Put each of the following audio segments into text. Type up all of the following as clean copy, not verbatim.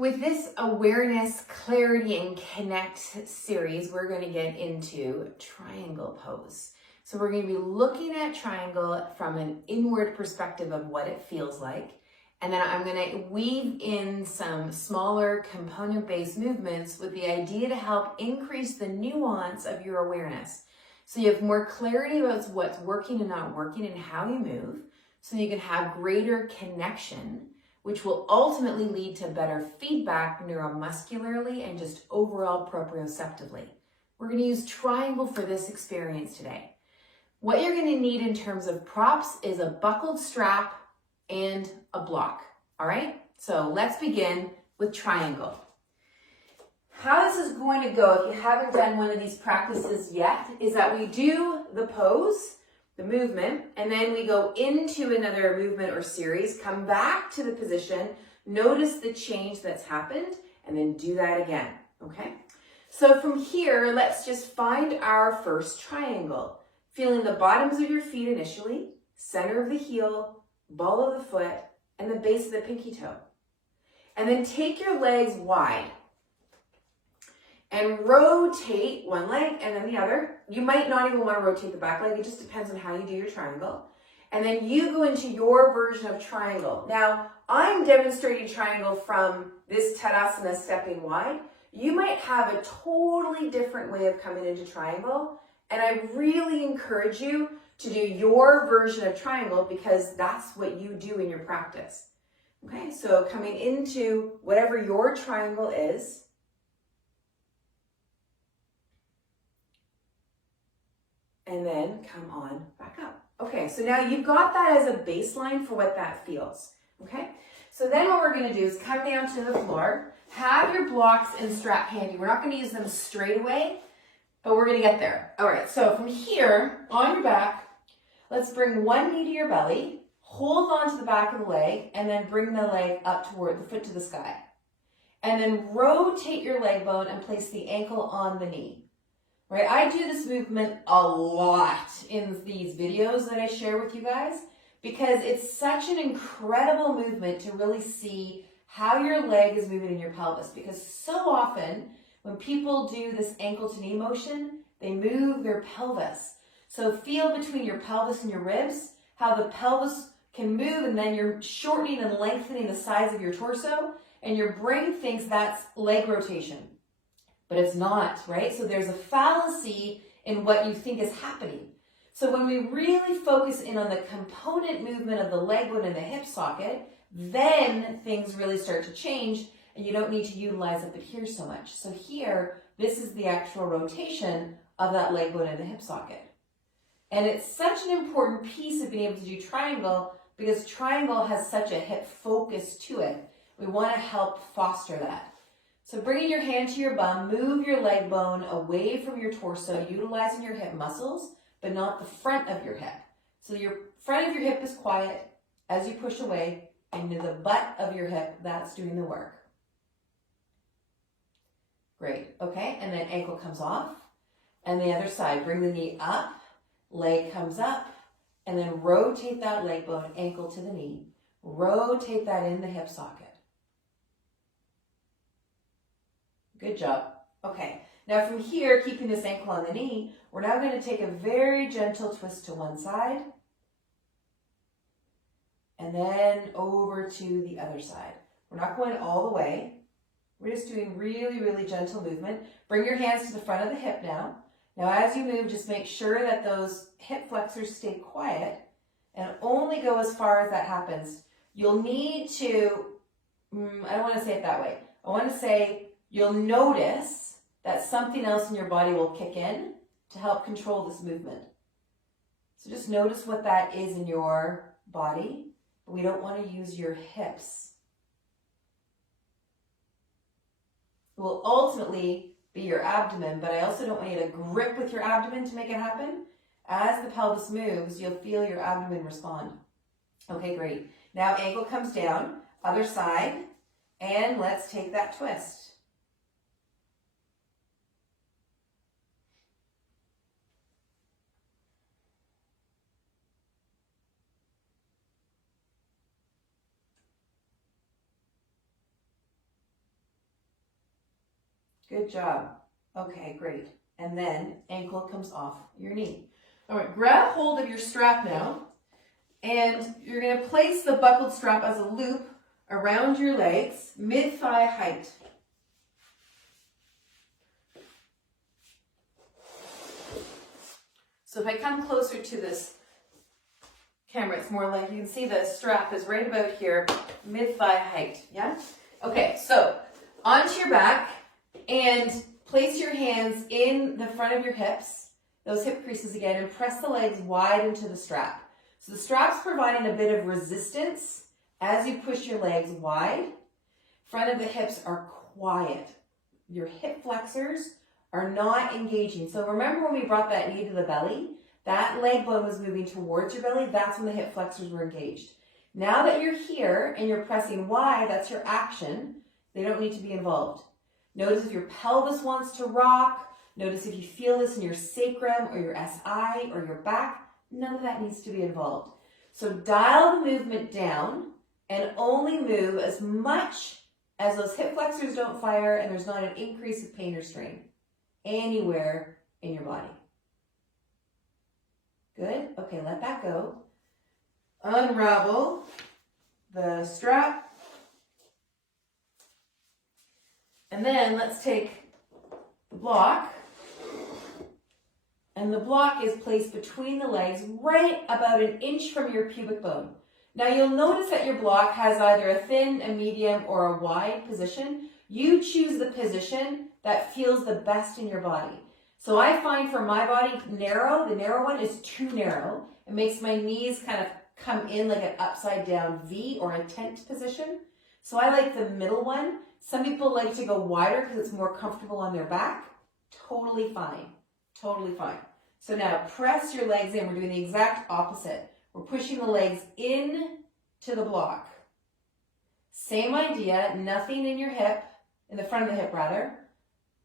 With this awareness, clarity, and connect series, we're going to get into triangle pose. So we're going to be looking at triangle from an inward perspective of what it feels like. And then I'm going to weave in some smaller component-based movements with the idea to help increase the nuance of your awareness. So you have more clarity about what's working and not working and how you move, so you can have greater connection, which will ultimately lead to better feedback neuromuscularly and just overall proprioceptively. We're going to use triangle for this experience today. What you're going to need in terms of props is a buckled strap and a block. All right, so let's begin with triangle. How this is going to go, if you haven't done one of these practices yet, is that we do the pose, the movement, and then we go into another movement or series, come back to the position, notice the change that's happened, and then do that again, okay? So from here, let's just find our first triangle. Feeling the bottoms of your feet initially, center of the heel, ball of the foot, and the base of the pinky toe. And then take your legs wide and rotate one leg and then the other. You might not even want to rotate the back leg. It just depends on how you do your triangle. And then you go into your version of triangle. Now, I'm demonstrating triangle from this Tadasana stepping wide. You might have a totally different way of coming into triangle. And I really encourage you to do your version of triangle because that's what you do in your practice. Okay, so coming into whatever your triangle is. And then come on back up. Okay, so now you've got that as a baseline for what that feels. Okay, so then what we're going to do is come down to the floor, have your blocks and strap handy. We're not going to use them straight away, but we're going to get there. All right, so from here on your back, let's bring one knee to your belly, hold on to the back of the leg, and then bring the leg up toward the foot to the sky. And then rotate your leg bone and place the ankle on the knee. Right, I do this movement a lot in these videos that I share with you guys because it's such an incredible movement to really see how your leg is moving in your pelvis. Because so often when people do this ankle to knee motion, they move their pelvis. So feel between your pelvis and your ribs, how the pelvis can move, and then you're shortening and lengthening the size of your torso, and your brain thinks that's leg rotation. But it's not, right? So there's a fallacy in what you think is happening. So when we really focus in on the component movement of the leg bone and the hip socket, then things really start to change and you don't need to utilize up here so much. So here, this is the actual rotation of that leg bone and the hip socket. And it's such an important piece of being able to do triangle because triangle has such a hip focus to it. We want to help foster that. So bringing your hand to your bum, move your leg bone away from your torso, utilizing your hip muscles, but not the front of your hip. So your front of your hip is quiet as you push away, and the butt of your hip, that's doing the work. Great, okay, and then ankle comes off, and the other side, bring the knee up, leg comes up, and then rotate that leg bone, ankle to the knee, rotate that in the hip socket. Good job. Okay, now from here, keeping this ankle on the knee, we're now going to take a very gentle twist to one side and then over to the other side. We're not going all the way. We're just doing really, really gentle movement. Bring your hands to the front of the hip now. Now as you move, just make sure that those hip flexors stay quiet and only go as far as that happens. You'll need to, I don't want to say it that way. I want to say, you'll notice that something else in your body will kick in to help control this movement. So just notice what that is in your body. But we don't want to use your hips. It will ultimately be your abdomen, but I also don't want you to grip with your abdomen to make it happen. As the pelvis moves, you'll feel your abdomen respond. Okay, great. Now ankle comes down, other side, and let's take that twist. Good job. Okay, great. And then ankle comes off your knee. All right, grab hold of your strap now, and you're going to place the buckled strap as a loop around your legs, mid-thigh height. So if I come closer to this camera, it's more like you can see the strap is right about here, mid-thigh height, yeah? Okay, so onto your back and place your hands in the front of your hips, those hip creases again, and press the legs wide into the strap. So the strap's providing a bit of resistance as you push your legs wide. Front of the hips are quiet. Your hip flexors are not engaging. So remember when we brought that knee to the belly, that leg bone was moving towards your belly. That's when the hip flexors were engaged. Now that you're here and you're pressing wide, that's your action. They don't need to be involved. Notice if your pelvis wants to rock. Notice if you feel this in your sacrum or your SI or your back. None of that needs to be involved. So dial the movement down and only move as much as those hip flexors don't fire and there's not an increase of pain or strain anywhere in your body. Good? Okay, let that go. Unravel the strap. And then let's take the block. And the block is placed between the legs, right about an inch from your pubic bone. Now you'll notice that your block has either a thin, a medium, or a wide position. You choose the position that feels the best in your body. So I find for my body, narrow, the narrow one is too narrow. It makes my knees kind of come in like an upside down V or a tent position. So I like the middle one. Some people like to go wider because it's more comfortable on their back. Totally fine. Totally fine. So now press your legs in. We're doing the exact opposite. We're pushing the legs in to the block. Same idea, nothing in your hip, in the front of the hip rather.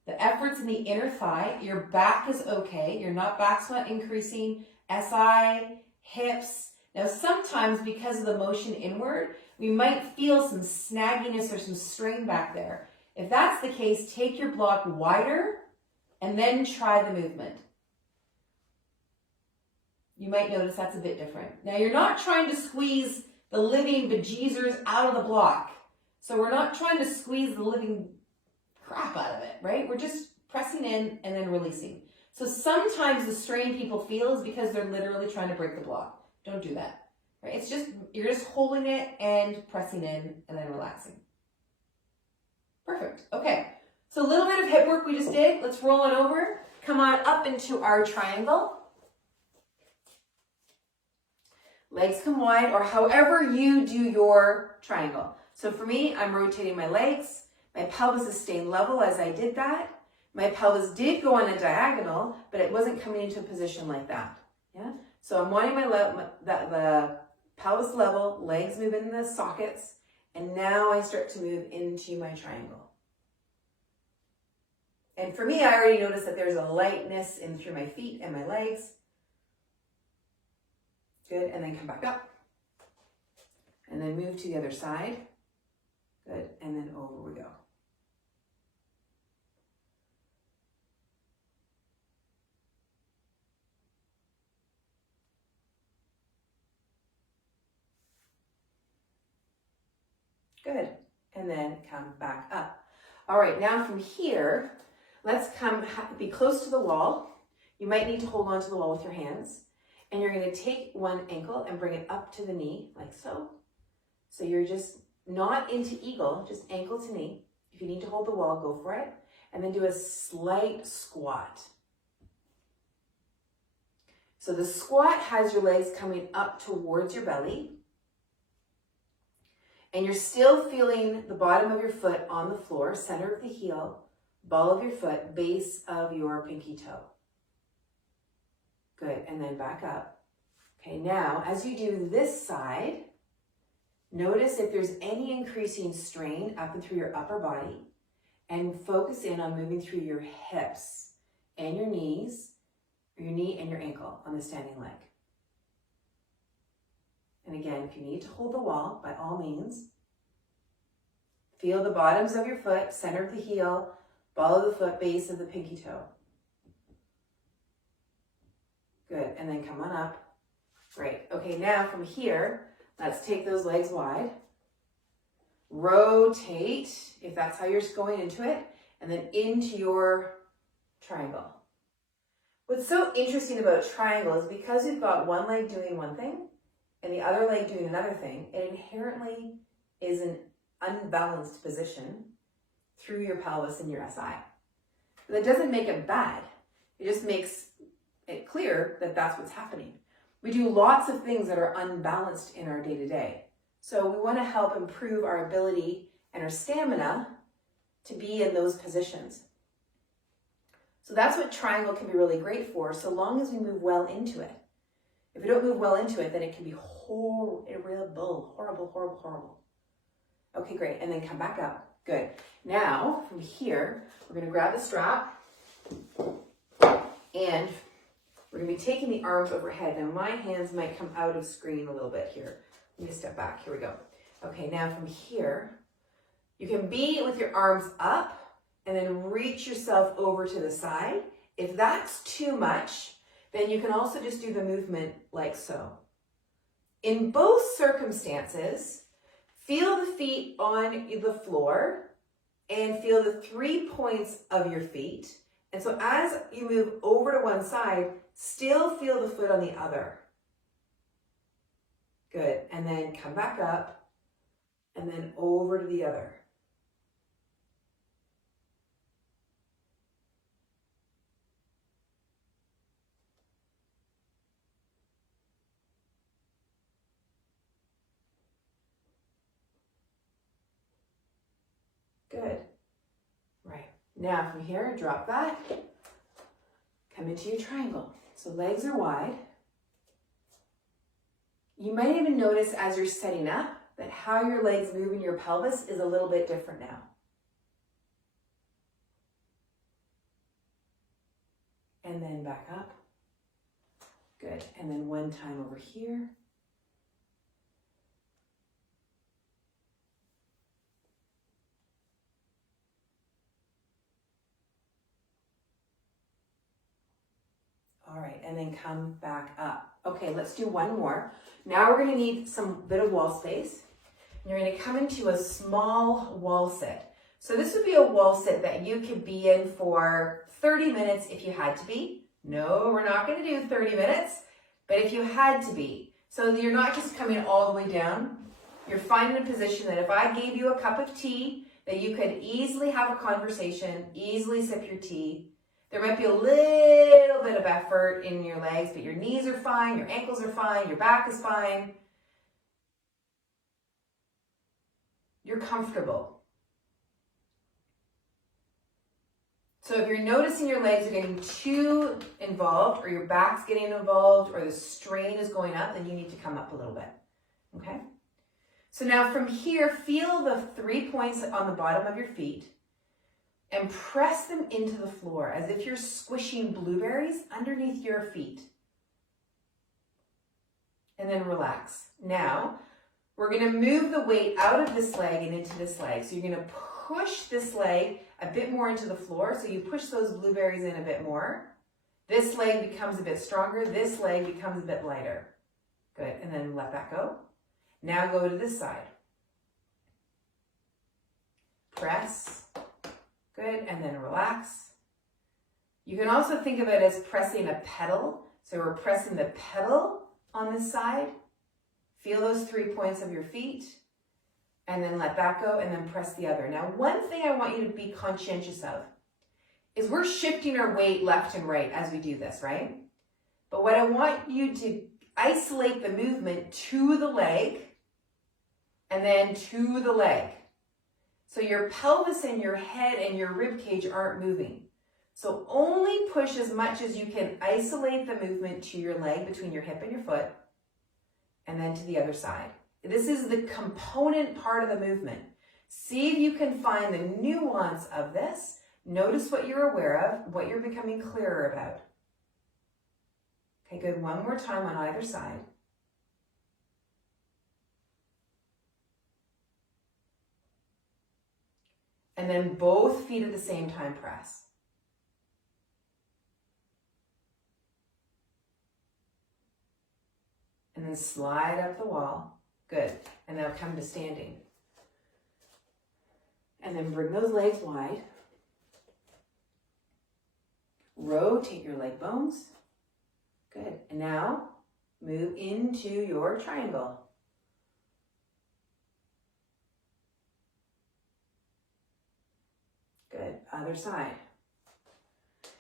The effort's in the inner thigh. Your back is okay. Your back's not increasing. SI, hips. Now sometimes because of the motion inward, we might feel some snagginess or some strain back there. If that's the case, take your block wider and then try the movement. You might notice that's a bit different. Now you're not trying to squeeze the living bejeezers out of the block. So we're not trying to squeeze the living crap out of it, right? We're just pressing in and then releasing. So sometimes the strain people feel is because they're literally trying to break the block. Don't do that, right? It's just, you're just holding it and pressing in and then relaxing. Perfect. Okay. So a little bit of hip work we just did. Let's roll it over. Come on up into our triangle. Legs come wide, or however you do your triangle. So for me, I'm rotating my legs. My pelvis is staying level as I did that. My pelvis did go on a diagonal, but it wasn't coming into a position like that. Yeah. So I'm wanting the pelvis level, legs move in the sockets, and now I start to move into my triangle. And for me, I already noticed that there's a lightness in through my feet and my legs. Good, and then come back up. And then move to the other side. Good, and then over we go. Good, and then come back up. All right, now from here, let's be close to the wall. You might need to hold on to the wall with your hands. And you're going to take one ankle and bring it up to the knee, like so. So you're just not into eagle, just ankle to knee. If you need to hold the wall, go for it. And then do a slight squat. So the squat has your legs coming up towards your belly. And you're still feeling the bottom of your foot on the floor, center of the heel, ball of your foot, base of your pinky toe. Good, and then back up. Okay, now as you do this side, notice if there's any increasing strain up and through your upper body, and focus in on moving through your hips and your knees, or your knee and your ankle on the standing leg. And again, if you need to hold the wall, by all means, feel the bottoms of your foot, center of the heel, Ball of the foot, base of the pinky toe. Good, and then come on up. Great. Okay, now from here, let's take those legs wide. Rotate, if that's how you're going into it, and then into your triangle. What's so interesting about triangle is because you've got one leg doing one thing and the other leg doing another thing, it inherently is an unbalanced position through your pelvis and your SI. But that doesn't make it bad. It just makes it clear that that's what's happening. We do lots of things that are unbalanced in our day-to-day. So we want to help improve our ability and our stamina to be in those positions. So that's what triangle can be really great for, so long as we move well into it. If we don't move well into it, then it can be horrible. Okay, great, and then come back up. Good. Now, from here, we're going to grab the strap, and we're going to be taking the arms overhead. Now, my hands might come out of screen a little bit here. Let me step back. Here we go. Okay, now from here, you can be with your arms up, and then reach yourself over to the side. If that's too much, then you can also just do the movement like so. In both circumstances, feel the feet on the floor and feel the 3 points of your feet. And so as you move over to one side, still feel the foot on the other. Good. And then come back up and then over to the other. Good. Right. Now from here, drop that. Come into your triangle. So legs are wide. You might even notice as you're setting up that how your legs move in your pelvis is a little bit different now. And then back up. Good. And then one time over here. All right, and then come back up. Okay, let's do one more. Now we're gonna need some bit of wall space. You're gonna come into a small wall sit. So this would be a wall sit that you could be in for 30 minutes if you had to be. No, we're not gonna do 30 minutes, but if you had to be. So you're not just coming all the way down. You're finding a position that if I gave you a cup of tea, that you could easily have a conversation, easily sip your tea. There might be a little bit of effort in your legs, but your knees are fine, your ankles are fine, your back is fine. You're comfortable. So if you're noticing your legs are getting too involved, or your back's getting involved, or the strain is going up, then you need to come up a little bit, okay? So now from here, feel the 3 points on the bottom of your feet, and press them into the floor as if you're squishing blueberries underneath your feet. And then relax. Now, we're going to move the weight out of this leg and into this leg. So you're going to push this leg a bit more into the floor. So you push those blueberries in a bit more. This leg becomes a bit stronger. This leg becomes a bit lighter. Good. And then let that go. Now go to this side. Press. Good, and then relax. You can also think of it as pressing a pedal. So we're pressing the pedal on this side. Feel those 3 points of your feet, and then let that go, and then press the other. Now, one thing I want you to be conscientious of is we're shifting our weight left and right as we do this, right? But what I want you to isolate the movement to the leg, and then to the leg. So your pelvis and your head and your rib cage aren't moving. So only push as much as you can isolate the movement to your leg between your hip and your foot, and then to the other side. This is the component part of the movement. See if you can find the nuance of this. Notice what you're aware of, what you're becoming clearer about. Okay, good. One more time on either side. And then both feet at the same time press. And then slide up the wall. Good. And now come to standing. And then bring those legs wide. Rotate your leg bones. Good. And now move into your triangle. Good. Other side.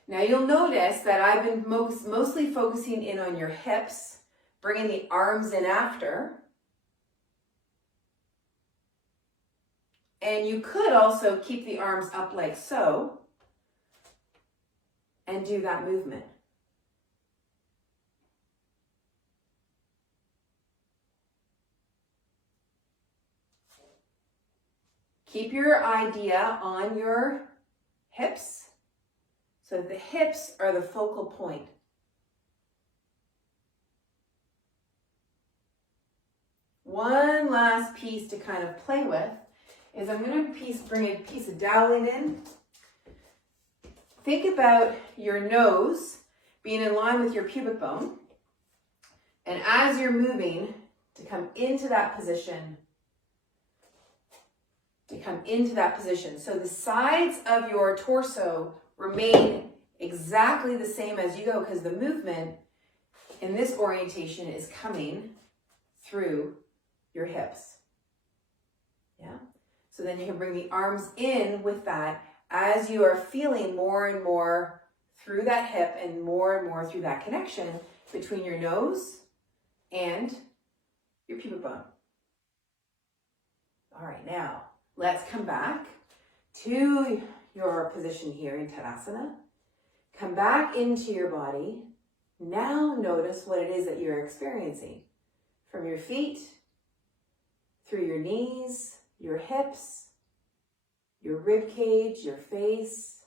Now you'll notice that I've been mostly focusing in on your hips, bringing the arms in after. And you could also keep the arms up like so and do that movement. Keep your idea on your hips so that the hips are the focal point. One last piece to kind of play with is I'm going to bring a piece of doweling in. Think about your nose being in line with your pubic bone. And as you're moving to come into that position, So the sides of your torso remain exactly the same as you go because the movement in this orientation is coming through your hips. Yeah? So then you can bring the arms in with that as you are feeling more and more through that hip and more through that connection between your nose and your pubic bone. All right, now let's come back to your position here in Tadasana. Come back into your body. Now notice what it is that you're experiencing from your feet, through your knees, your hips, your rib cage, your face.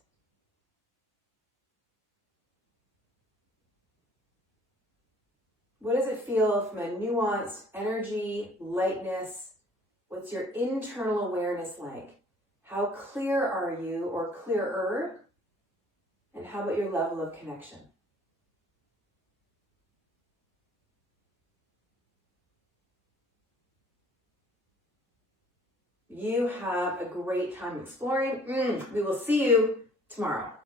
What does it feel from a nuanced energy, lightness? What's your internal awareness like? How clear are you or clearer? And how about your level of connection? You have a great time exploring. We will see you tomorrow.